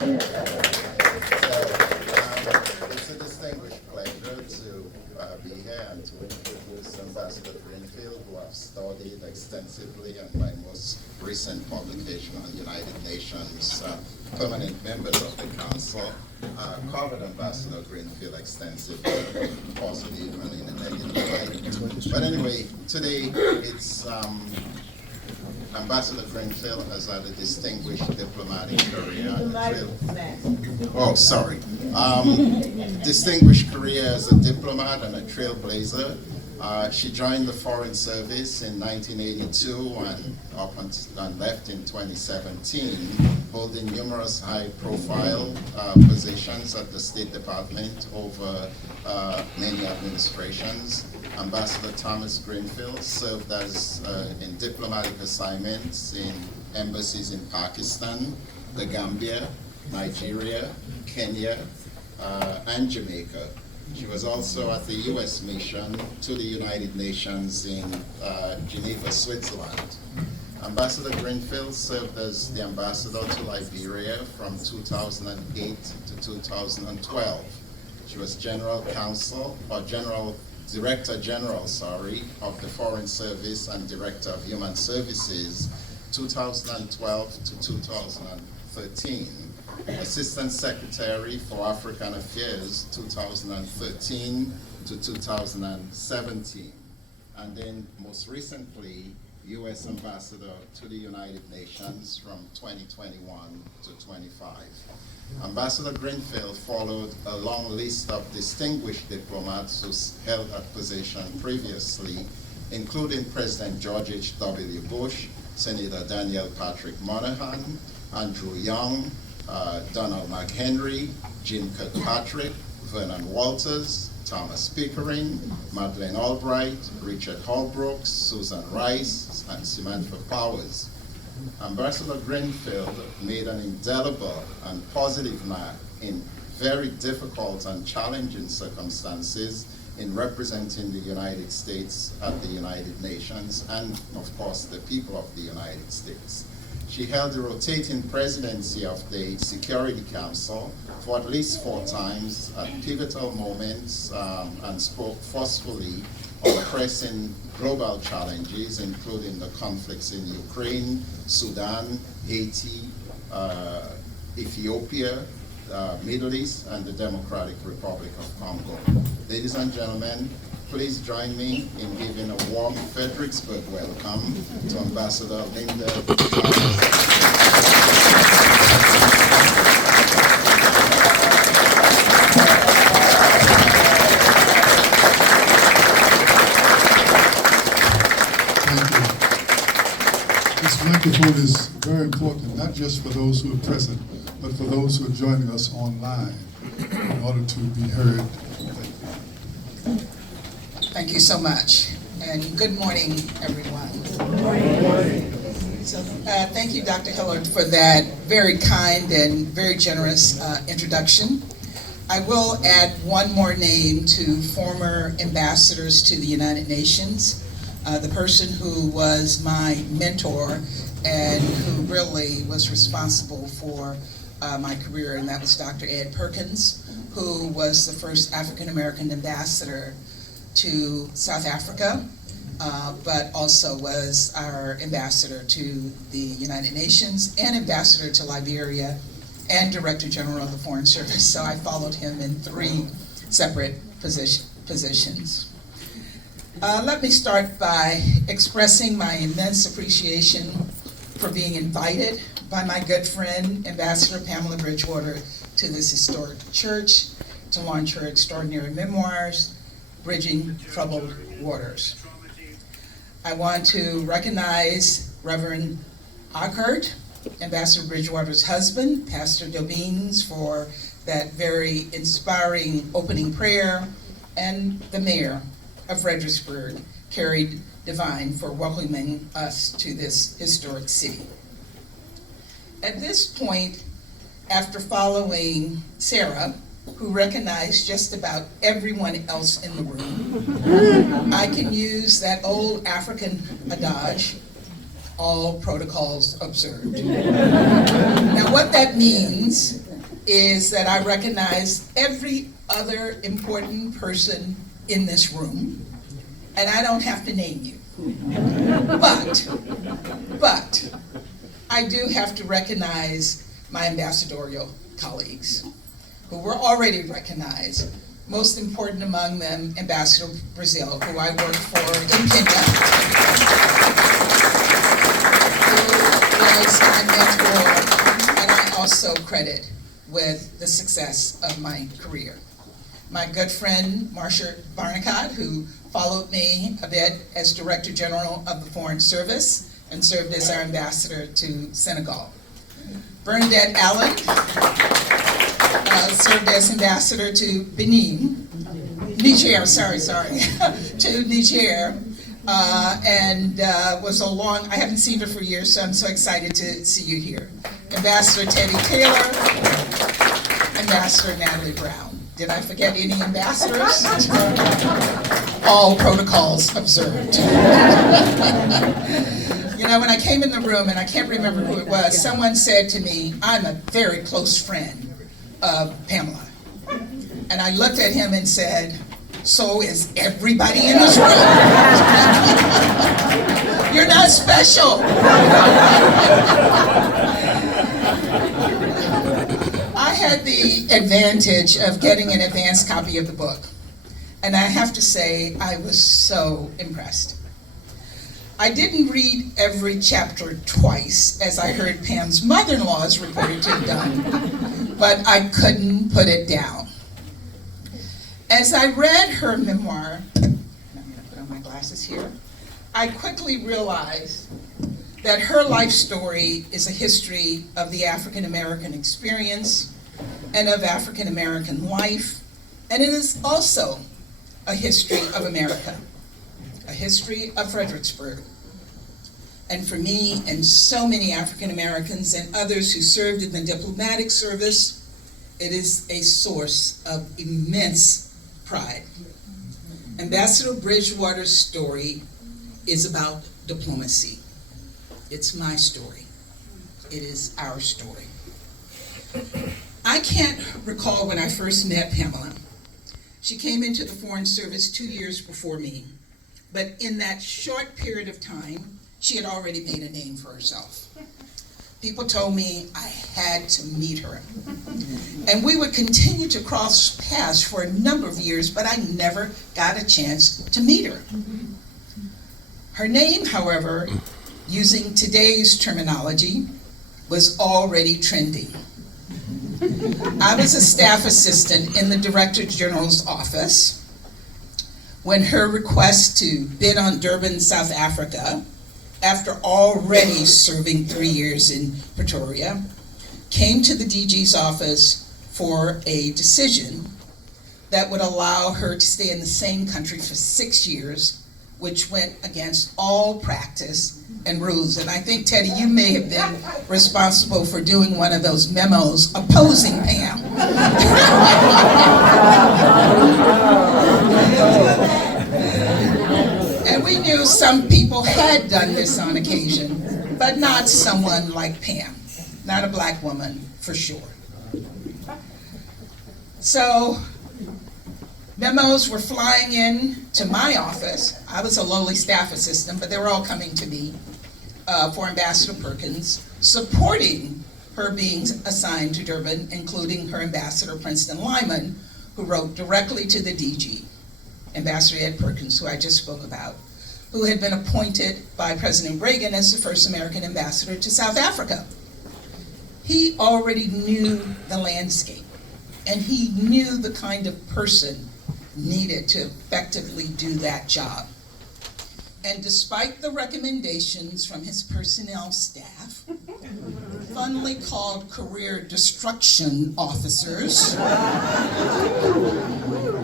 It's a distinguished pleasure to be here and to introduce Ambassador Greenfield, who I've studied extensively, and my most recent publication on the United Nations permanent members of the Council covered Ambassador Greenfield extensively, positive and in a negative light. But anyway, today it's Ambassador Greenfield has had a distinguished diplomatic career. Distinguished career as a diplomat and a trailblazer. She joined the Foreign Service in 1982 and left in 2017, holding numerous high-profile positions at the State Department over many administrations. Ambassador Thomas Greenfield served as in diplomatic assignments in embassies in Pakistan, the Gambia, Nigeria, Kenya, and Jamaica. She was also at the U.S. mission to the United Nations in Geneva, Switzerland. Ambassador Greenfield served as the ambassador to Liberia from 2008 to 2012. She was Director General of the Foreign Service and Director of Human Services 2012 to 2013. Assistant Secretary for African Affairs 2013 to 2017. And then most recently, U.S. Ambassador to the United Nations from 2021 to 25. Ambassador Greenfield followed a long list of distinguished diplomats who held that position previously, including President George H.W. Bush, Senator Daniel Patrick Moynihan, Andrew Young, Donald McHenry, Jim Kirkpatrick, Vernon Walters, Thomas Pickering, Madeleine Albright, Richard Holbrooks, Susan Rice, and Samantha Powers. Ambassador Greenfield made an indelible and positive mark in very difficult and challenging circumstances in representing the United States at the United Nations and, of course, the people of the United States. She held the rotating presidency of the Security Council for at least 4 times at pivotal moments and spoke forcefully on pressing global challenges, including the conflicts in Ukraine, Sudan, Haiti, Ethiopia, Middle East, and the Democratic Republic of Congo. Ladies and gentlemen, please join me in giving a warm Fredericksburg welcome to Ambassador Linda. This microphone is very important, not just for those who are present, but for those who are joining us online in order to be heard. Thank you so much, and good morning, everyone. Good morning. So, thank you, Dr. Hillard, for that very kind and very generous introduction. I will add one more name to former ambassadors to the United Nations. The person who was my mentor and who really was responsible for my career, and that was Dr. Ed Perkins, who was the first African-American ambassador to South Africa, but also was our ambassador to the United Nations and ambassador to Liberia and Director General of the Foreign Service. So I followed him in 3 separate positions. Let me start by expressing my immense appreciation for being invited by my good friend, Ambassador Pamela Bridgewater, to this historic church to launch her extraordinary memoirs, Bridging Troubled Waters. I want to recognize Reverend Ockhart, Ambassador Bridgewater's husband, Pastor Dobbins, for that very inspiring opening prayer, and the mayor of Fredericksburg, Carrie Devine, for welcoming us to this historic city. At this point, after following Sarah, who recognized just about everyone else in the room, I can use that old African adage, all protocols observed. Now, what that means is that I recognize every other important person in this room, and I don't have to name you. But I do have to recognize my ambassadorial colleagues, who were already recognized. Most important among them, Ambassador Brazil, who I work for in Kenya, who was my mentor, and I also credit with the success of my career. My good friend, Marcia Barnicott, who followed me a bit as Director General of the Foreign Service and served as our ambassador to Senegal. Bernadette Allen served as ambassador to Niger, to Niger, and was I haven't seen her for years, so I'm so excited to see you here. Ambassador Teddy Taylor, Ambassador Natalie Brown. Did I forget any ambassadors? All protocols observed. You know, when I came in the room, and I can't remember who it was, someone said to me, I'm a very close friend of Pamela. And I looked at him and said, so is everybody in this room. You're not special. I had the advantage of getting an advanced copy of the book. And I have to say, I was so impressed. I didn't read every chapter twice, as I heard Pam's mother-in-law is reported to have done, but I couldn't put it down. As I read her memoir, I'm going to put on my glasses here, I quickly realized that her life story is a history of the African American experience and of African American life, and it is also a history of America, a history of Fredericksburg. And for me and so many African Americans and others who served in the diplomatic service, it is a source of immense pride. Ambassador Bridgewater's story is about diplomacy. It's my story. It is our story. I can't recall when I first met Pamela. She came into the Foreign Service 2 years before me, but in that short period of time, she had already made a name for herself. People told me I had to meet her. And we would continue to cross paths for a number of years, but I never got a chance to meet her. Her name, however, using today's terminology, was already trending. I was a staff assistant in the Director General's office when her request to bid on Durban, South Africa, after already serving 3 years in Pretoria, came to the DG's office for a decision that would allow her to stay in the same country for 6 years, which went against all practice and rules. And I think, Teddy, you may have been responsible for doing one of those memos opposing Pam. And we knew some people had done this on occasion, but not someone like Pam, not a black woman for sure. So memos were flying in to my office. I was a lowly staff assistant, but they were all coming to me for Ambassador Perkins, supporting her being assigned to Durban, including her ambassador, Princeton Lyman, who wrote directly to the DG, Ambassador Ed Perkins, who I just spoke about, who had been appointed by President Reagan as the first American ambassador to South Africa. He already knew the landscape, and he knew the kind of person needed to effectively do that job. And despite the recommendations from his personnel staff, funnily called career destruction officers,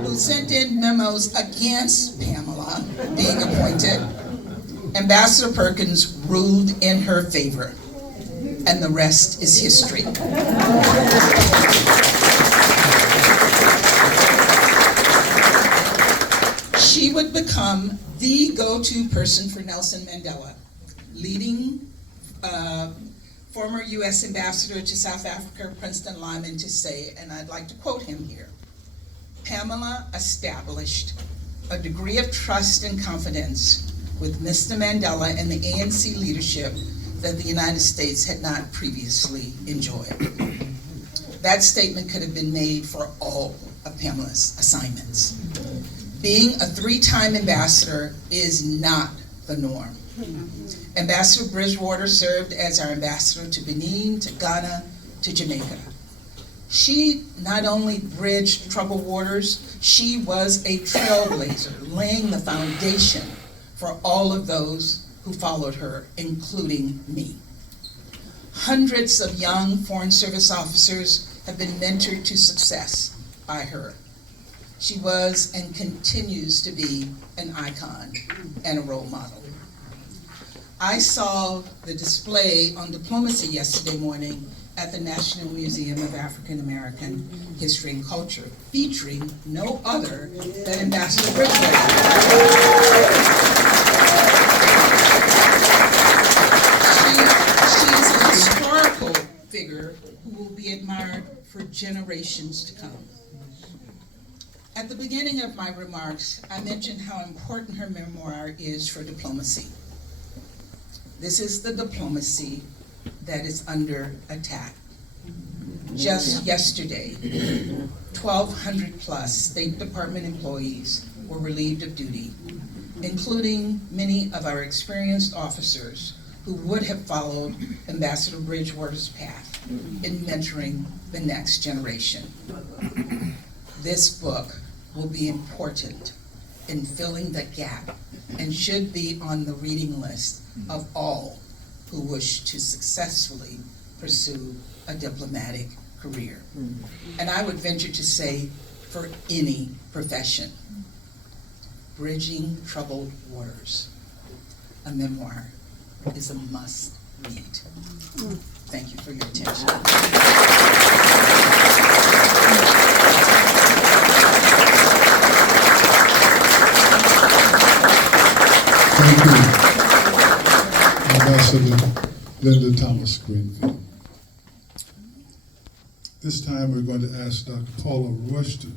who sent in memos against Pamela being appointed, Ambassador Perkins ruled in her favor, and the rest is history. She would become the go-to person for Nelson Mandela, leading former U.S. Ambassador to South Africa, Princeton Lyman, to say, and I'd like to quote him here, "Pamela established a degree of trust and confidence with Mr. Mandela and the ANC leadership that the United States had not previously enjoyed." That statement could have been made for all of Pamela's assignments. Being a 3-time ambassador is not the norm. Ambassador Bridgewater served as our ambassador to Benin, to Ghana, to Jamaica. She not only bridged troubled waters, she was a trailblazer, laying the foundation for all of those who followed her, including me. Hundreds of young Foreign Service officers have been mentored to success by her. She was and continues to be an icon and a role model. I saw the display on diplomacy yesterday morning at the National Museum of African American History and Culture, featuring no other than Ambassador Bridgewater. She's a historical figure who will be admired for generations to come. At the beginning of my remarks, I mentioned how important her memoir is for diplomacy. This is the diplomacy that is under attack. Just yesterday, 1,200 plus State Department employees were relieved of duty, including many of our experienced officers who would have followed Ambassador Bridgewater's path in mentoring the next generation. This book will be important in filling the gap and should be on the reading list of all who wish to successfully pursue a diplomatic career. And I would venture to say for any profession. Bridging Troubled Waters, a memoir, is a must read. Thank you for your attention. Thank you, Ambassador Linda Thomas Greenfield. This time we're going to ask Dr. Paula Royster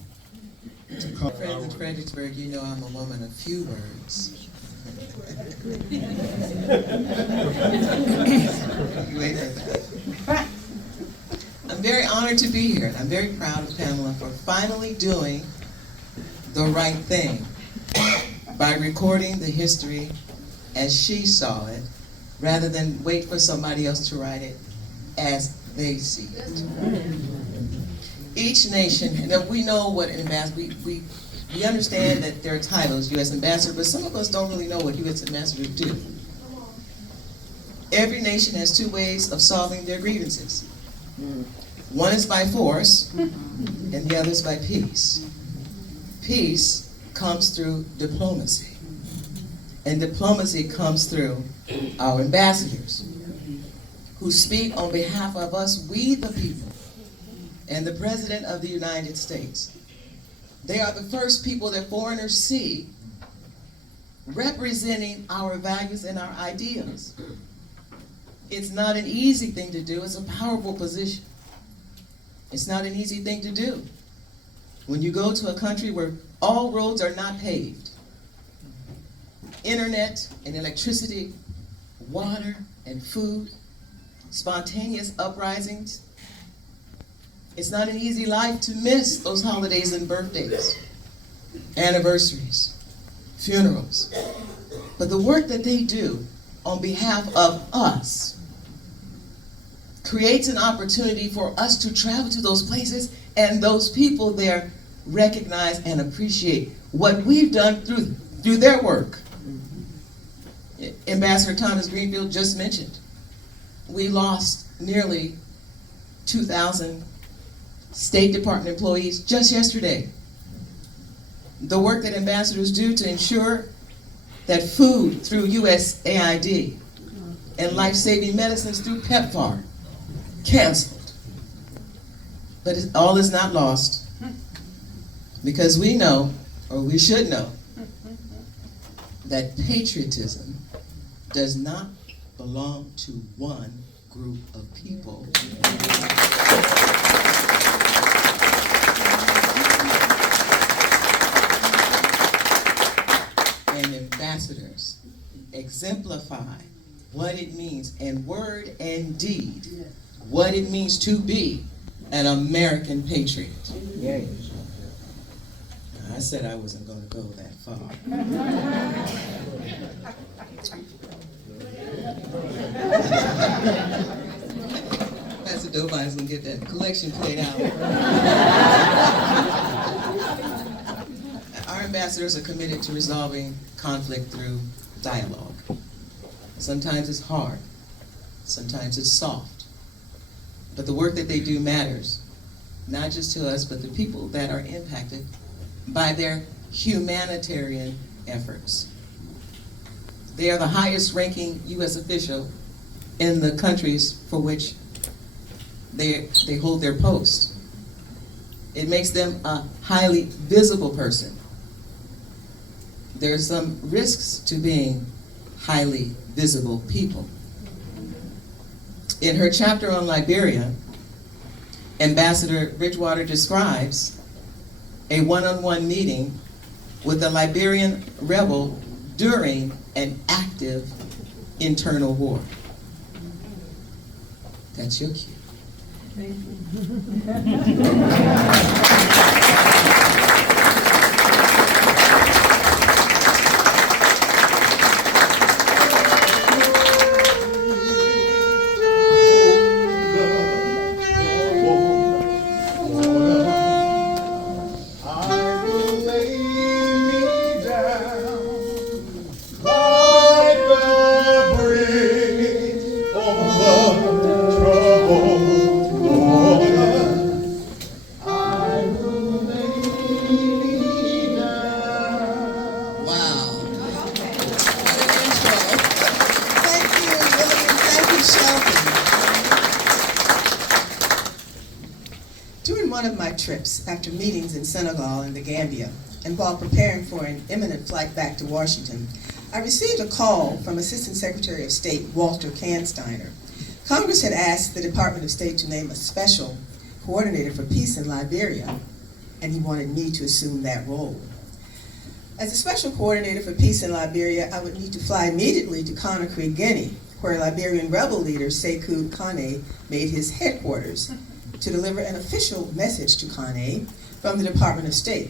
to come. Friends in Fredericksburg, you know I'm a woman of few words. Wait for that. I'm very honored to be here, and I'm very proud of Pamela for finally doing the right thing by recording the history as she saw it, rather than wait for somebody else to write it as they see it. Each nation, and we know what an ambassador, we understand that there are titles, U.S. Ambassador, but some of us don't really know what U.S. Ambassadors do. Every nation has two ways of solving their grievances. One is by force, and the other is by peace. Peace comes through diplomacy, and diplomacy comes through our ambassadors, who speak on behalf of us, we the people, and the President of the United States. They are the first people that foreigners see representing our values and our ideas. It's not an easy thing to do, it's a powerful position. It's not an easy thing to do. When you go to a country where all roads are not paved, internet and electricity, water and food, spontaneous uprisings, it's not an easy life to miss those holidays and birthdays, anniversaries, funerals. But the work that they do on behalf of us creates an opportunity for us to travel to those places, and those people there recognize and appreciate what we've done through their work. Ambassador Thomas Greenfield just mentioned, we lost nearly 2,000 State Department employees just yesterday. The work that ambassadors do to ensure that food through USAID and life-saving medicines through PEPFAR canceled. But all is not lost, because we know, or we should know, that patriotism does not belong to one group of people. And ambassadors exemplify what it means in word and deed, what it means to be an American patriot. I said I wasn't going to go that far. Pastor Dovine's going to get that collection played out. Our ambassadors are committed to resolving conflict through dialogue. Sometimes it's hard, sometimes it's soft, but the work that they do matters, not just to us, but the people that are impacted by their humanitarian efforts. They are the highest ranking U.S. official in the countries for which they hold their post. It makes them a highly visible person. There are some risks to being highly visible people. In her chapter on Liberia, Ambassador Bridgewater describes a one-on-one meeting with a Liberian rebel during an active internal war. That's your cue. Trips after meetings in Senegal and the Gambia, and while preparing for an imminent flight back to Washington, I received a call from Assistant Secretary of State Walter Kansteiner. Congress had asked the Department of State to name a special coordinator for peace in Liberia, and he wanted me to assume that role. As a special coordinator for peace in Liberia, I would need to fly immediately to Conakry, Guinea, where Liberian rebel leader Sekou Kane made his headquarters, to deliver an official message to Kane from the Department of State.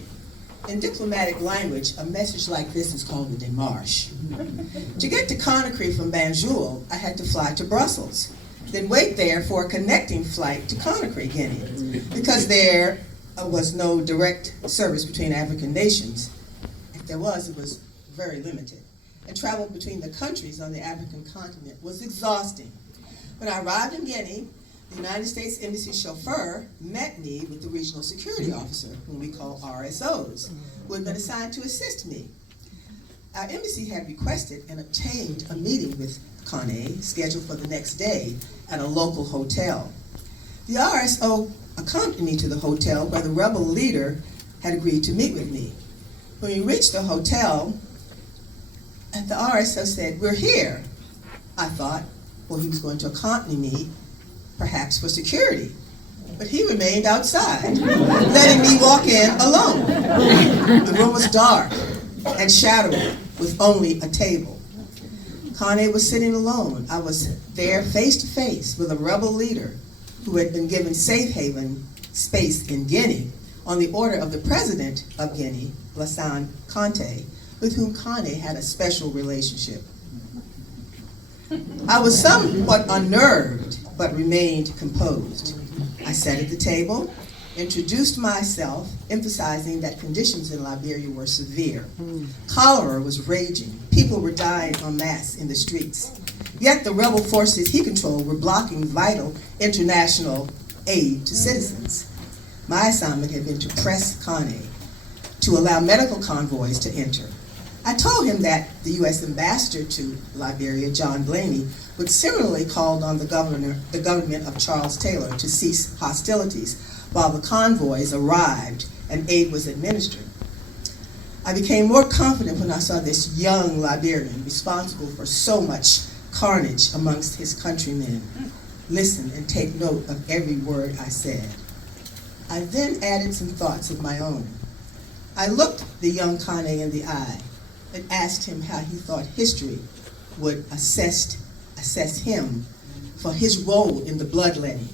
In diplomatic language, a message like this is called a démarche. To get to Conakry from Banjul, I had to fly to Brussels, then wait there for a connecting flight to Conakry, Guinea, because there was no direct service between African nations. If there was, it was very limited. And travel between the countries on the African continent was exhausting. When I arrived in Guinea, the United States Embassy chauffeur met me with the regional security officer, whom we call RSOs, who had been assigned to assist me. Our embassy had requested and obtained a meeting with Kane, scheduled for the next day at a local hotel. The RSO accompanied me to the hotel where the rebel leader had agreed to meet with me. When we reached the hotel, the RSO said, "We're here." I thought, well, he was going to accompany me, perhaps for security. But he remained outside, letting me walk in alone. The room was dark and shadowy with only a table. Kane was sitting alone. I was there face to face with a rebel leader who had been given safe haven space in Guinea on the order of the president of Guinea, Lassana Conté, with whom Kane had a special relationship. I was somewhat unnerved, but remained composed. I sat at the table, introduced myself, emphasizing that conditions in Liberia were severe. Cholera was raging. People were dying en masse in the streets. Yet the rebel forces he controlled were blocking vital international aid to citizens. My assignment had been to press Kane to allow medical convoys to enter. I told him that the U.S. ambassador to Liberia, John Blaney, would similarly called on the government of Charles Taylor to cease hostilities while the convoys arrived and aid was administered. I became more confident when I saw this young Liberian responsible for so much carnage amongst his countrymen. Listen and take note of every word I said. I then added some thoughts of my own. I looked the young Kane in the eye and asked him how he thought history would assess him for his role in the bloodletting.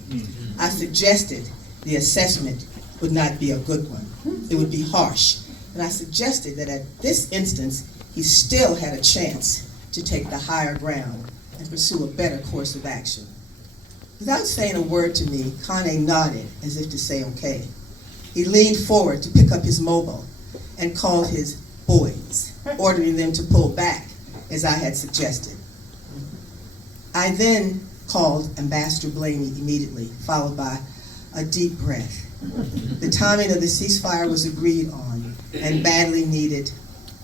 I suggested the assessment would not be a good one. It would be harsh. And I suggested that at this instance, he still had a chance to take the higher ground and pursue a better course of action. Without saying a word to me, Kane nodded as if to say okay. He leaned forward to pick up his mobile and called his boys, ordering them to pull back as I had suggested. I then called Ambassador Blaney immediately, followed by a deep breath. The timing of the ceasefire was agreed on, and badly needed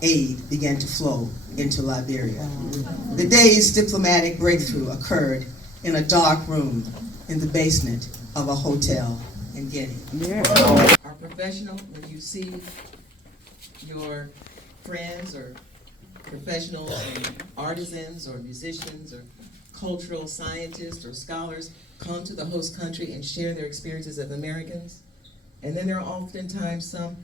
aid began to flow into Liberia. The day's diplomatic breakthrough occurred in a dark room in the basement of a hotel in Guinea. Are professional when you see your friends or professionals and artisans or musicians or cultural scientists or scholars come to the host country and share their experiences as Americans. And then there are oftentimes some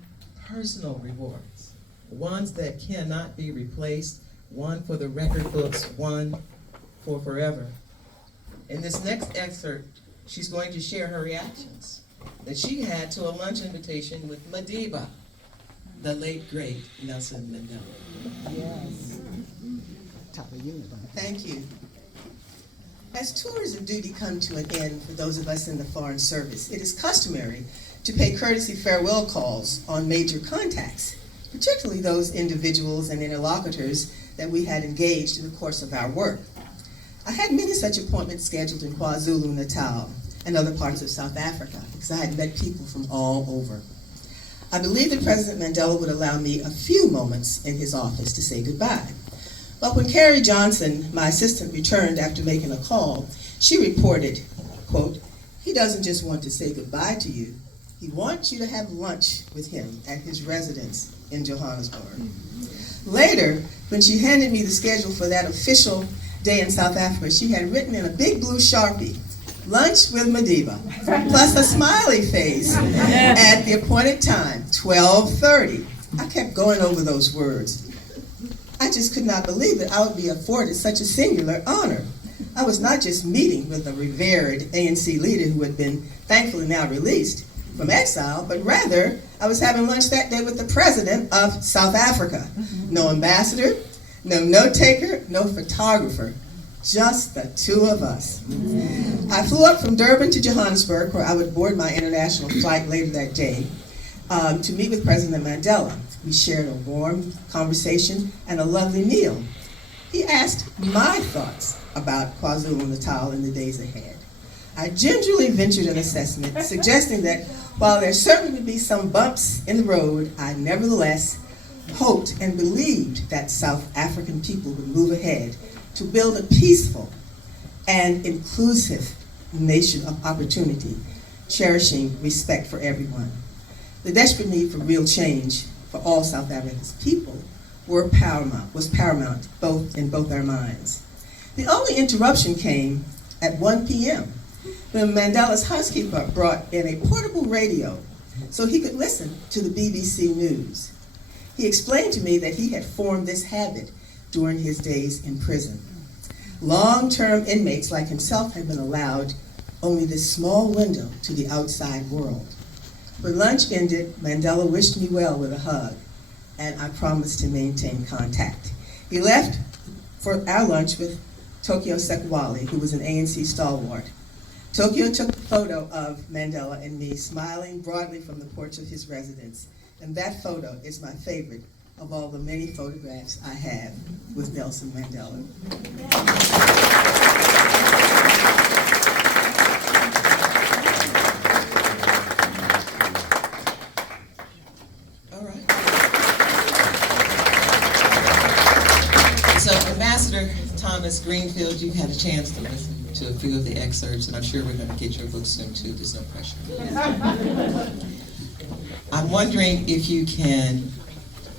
personal rewards, ones that cannot be replaced, one for the record books, one for forever. In this next excerpt, she's going to share her reactions that she had to a lunch invitation with Madiba, the late, great Nelson Mandela. Yes. Top of universe. Thank you. As tours of duty come to an end for those of us in the Foreign Service, it is customary to pay courtesy farewell calls on major contacts, particularly those individuals and interlocutors that we had engaged in the course of our work. I had many such appointments scheduled in KwaZulu-Natal and other parts of South Africa because I had met people from all over. I believed that President Mandela would allow me a few moments in his office to say goodbye. But when Carrie Johnson, my assistant, returned after making a call, she reported, quote, "He doesn't just want to say goodbye to you, he wants you to have lunch with him at his residence in Johannesburg." Later, when she handed me the schedule for that official day in South Africa, she had written in a big blue Sharpie, "Lunch with Madiba," plus a smiley face at the appointed time, 12:30. I kept going over those words. I just could not believe that I would be afforded such a singular honor. I was not just meeting with a revered ANC leader who had been thankfully now released from exile, but rather I was having lunch that day with the president of South Africa. No ambassador, no note taker, no photographer, just the two of us. I flew up from Durban to Johannesburg, where I would board my international flight later that day, to meet with President Mandela. We shared a warm conversation and a lovely meal. He asked my thoughts about KwaZulu-Natal in the days ahead. I gingerly ventured an assessment, suggesting that while there certainly would be some bumps in the road, I nevertheless hoped and believed that South African people would move ahead to build a peaceful and inclusive nation of opportunity, cherishing respect for everyone. The desperate need for real change for all South Africa's people was paramount in both our minds. The only interruption came at 1 p.m. when Mandela's housekeeper brought in a portable radio so he could listen to the BBC News. He explained to me that he had formed this habit during his days in prison. Long-term inmates like himself had been allowed only this small window to the outside world. When lunch ended, Mandela wished me well with a hug, and I promised to maintain contact. He left for our lunch with Tokyo Sekwale, who was an ANC stalwart. Tokyo took a photo of Mandela and me smiling broadly from the porch of his residence, and that photo is my favorite of all the many photographs I have with Nelson Mandela. So, Ambassador Thomas Greenfield, you've had a chance to listen to a few of the excerpts, and I'm sure we're going to get your book soon too. There's no pressure. I'm wondering if you can,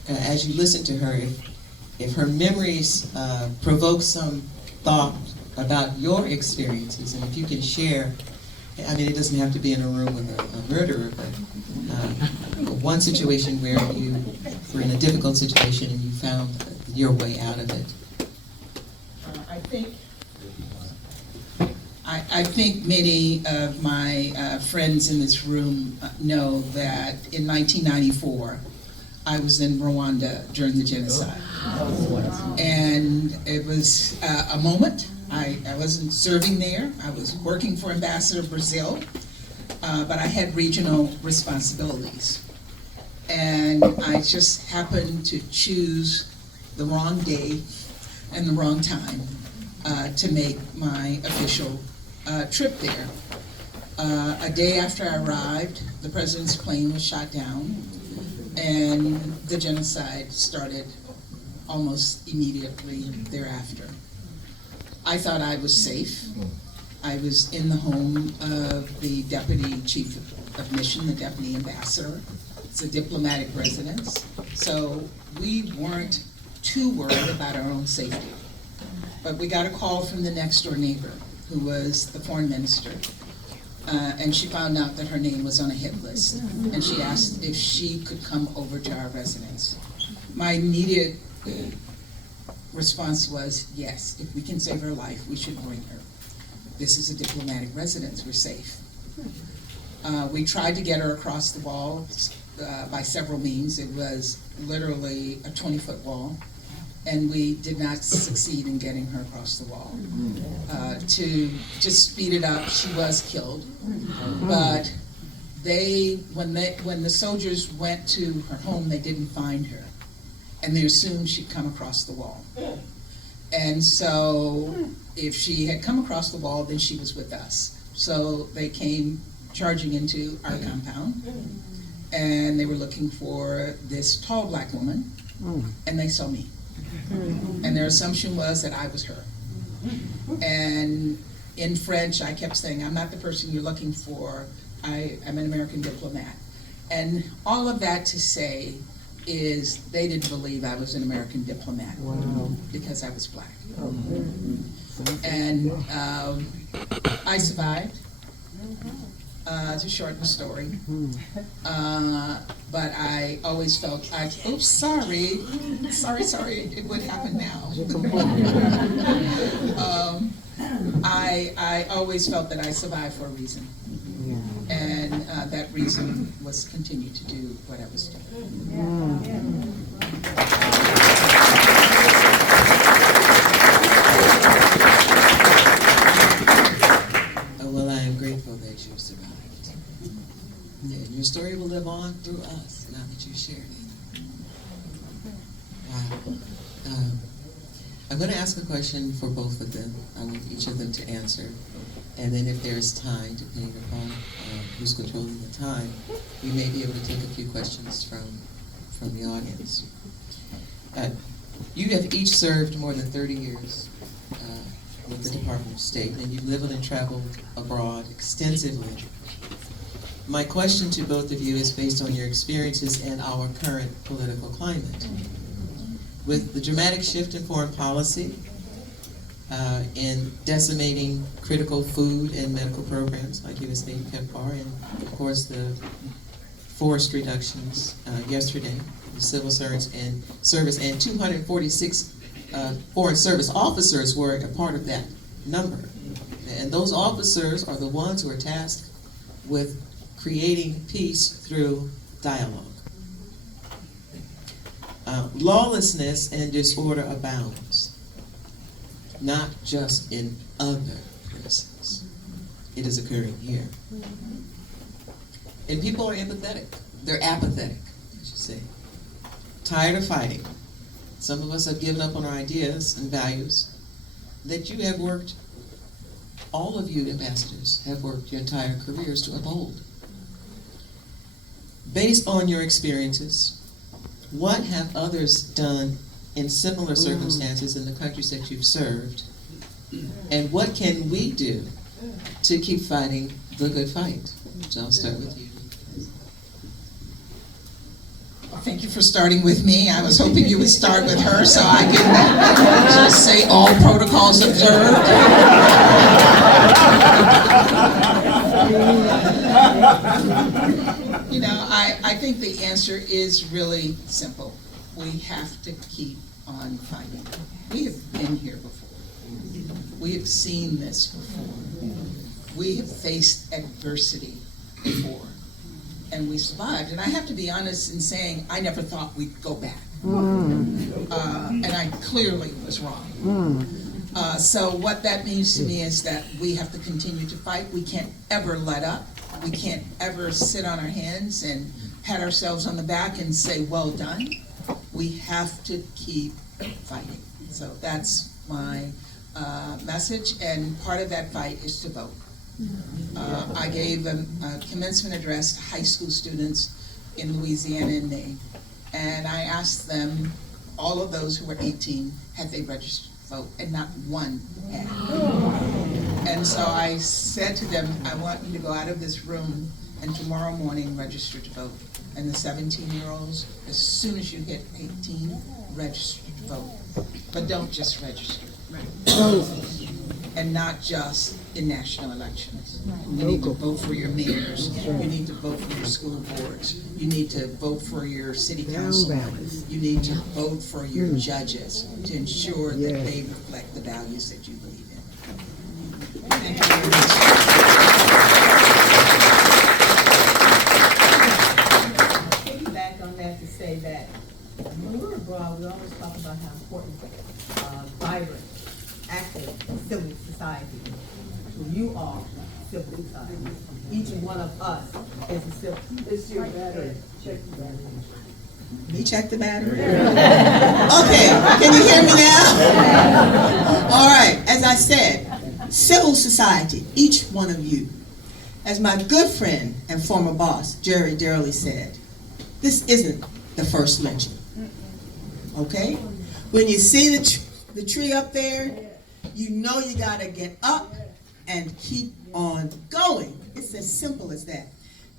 as you listen to her, if her memories provoke some thought about your experiences, and if you can share, I mean, it doesn't have to be in a room with a murderer, but one situation where you were in a difficult situation and you found your way out of it. I think many of my friends in this room know that in 1994, I was in Rwanda during the genocide. And it was a moment. I wasn't serving there. I was working for Ambassador Brazil, but I had regional responsibilities. And I just happened to choose the wrong day and the wrong time to make my official trip there. A day after I arrived, the president's plane was shot down, and the genocide started almost immediately thereafter. I thought I was safe. I was in the home of the deputy chief of mission, the deputy ambassador. It's a diplomatic residence, so we weren't too worried about our own safety. But we got a call from the next door neighbor, who was the foreign minister, and she found out that her name was on a hit list, and she asked if she could come over to our residence. My immediate response was, yes, if we can save her life, we should bring her. This is a diplomatic residence, we're safe. We tried to get her across the wall by several means. It was literally a 20-foot wall, and we did not succeed in getting her across the wall. To just speed it up, she was killed, but when the soldiers went to her home, they didn't find her, and they assumed she'd come across the wall. And so if she had come across the wall, then she was with us. So they came charging into our compound, and they were looking for this tall black woman, and they saw me. And their assumption was that I was her. And in French, I kept saying, I'm not the person you're looking for. I'm an American diplomat. And all of that to say is they didn't believe I was an American diplomat because I was black. And I survived, to shorten the story. But I always felt, oops, sorry, it would happen now. I always felt that I survived for a reason. And that reason was to continue to do what I was doing. Well, I am grateful that you survived. And your story will live on through us, now that you shared it. Wow. I'm going to ask a question for both of them. I want each of them to answer. And then if there's time, depending upon who's controlling the time, we may be able to take a few questions from the audience. You have each served more than 30 years with the Department of State, and you've lived and traveled abroad extensively. My question to both of you is based on your experiences and our current political climate. With the dramatic shift in foreign policy, in decimating critical food and medical programs like USAID and PEPFAR, and of course the forced reductions yesterday, the civil service and 246 foreign service officers were a part of that number. And those officers are the ones who are tasked with creating peace through dialogue. Lawlessness and disorder abounds, not just in other places. It is occurring here. And people are empathetic. They're apathetic, I should say. Tired of fighting. Some of us have given up on our ideas and values that you have worked, all of you ambassadors have worked your entire careers to uphold. Based on your experiences, what have others done in similar circumstances in the countries that you've served? And what can we do to keep fighting the good fight? So I'll start with you. Thank you for starting with me. I was hoping you would start with her so I could just say all protocols observed. You know, I think the answer is really simple. We have to keep on fighting. We have been here before. We have seen this before. We have faced adversity before. And we survived. And I have to be honest in saying I never thought we'd go back. And I clearly was wrong. So what that means to me is that we have to continue to fight. We can't ever let up. We can't ever sit on our hands and pat ourselves on the back and say, well done. We have to keep fighting. So that's my message, and part of that fight is to vote. I gave a commencement address to high school students in Louisiana in May, and I asked them, all of those who were 18, had they registered to vote, and not one had. And so I said to them, I want you to go out of this room and tomorrow morning register to vote. And the 17-year-olds, as soon as you hit 18, register to vote. But don't just register. And not just in national elections. You need to vote for your mayors. You need to vote for your school boards. You need to vote for your city council members. You need to vote for your judges to ensure that they reflect the values that you believe in. Thank you very much. Piggyback on that to say that when we're abroad, we always talk about how important vibrant, active civil society. Well, you are civil society. Each one of us is a civil. It's your battery. Check the battery. Me check the battery? Okay, can you hear me now? All right, as I said, civil society, each one of you. As my good friend and former boss, Jerry Darley, said, this isn't the first lynching. Okay? When you see the tree up there, you know you gotta get up and keep on going. It's as simple as that.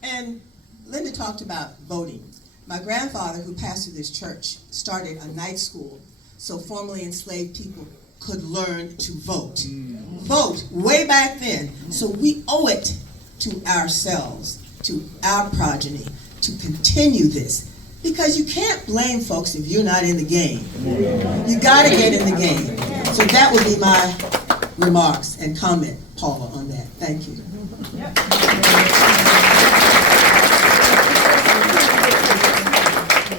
And Linda talked about voting. My grandfather, who pastored this church, started a night school so formerly enslaved people could learn to vote. Vote way back then. So we owe it to ourselves, to our progeny, to continue this. Because you can't blame folks if you're not in the game. You gotta get in the game. So that would be my remarks and comment, Paula, on that. Thank you.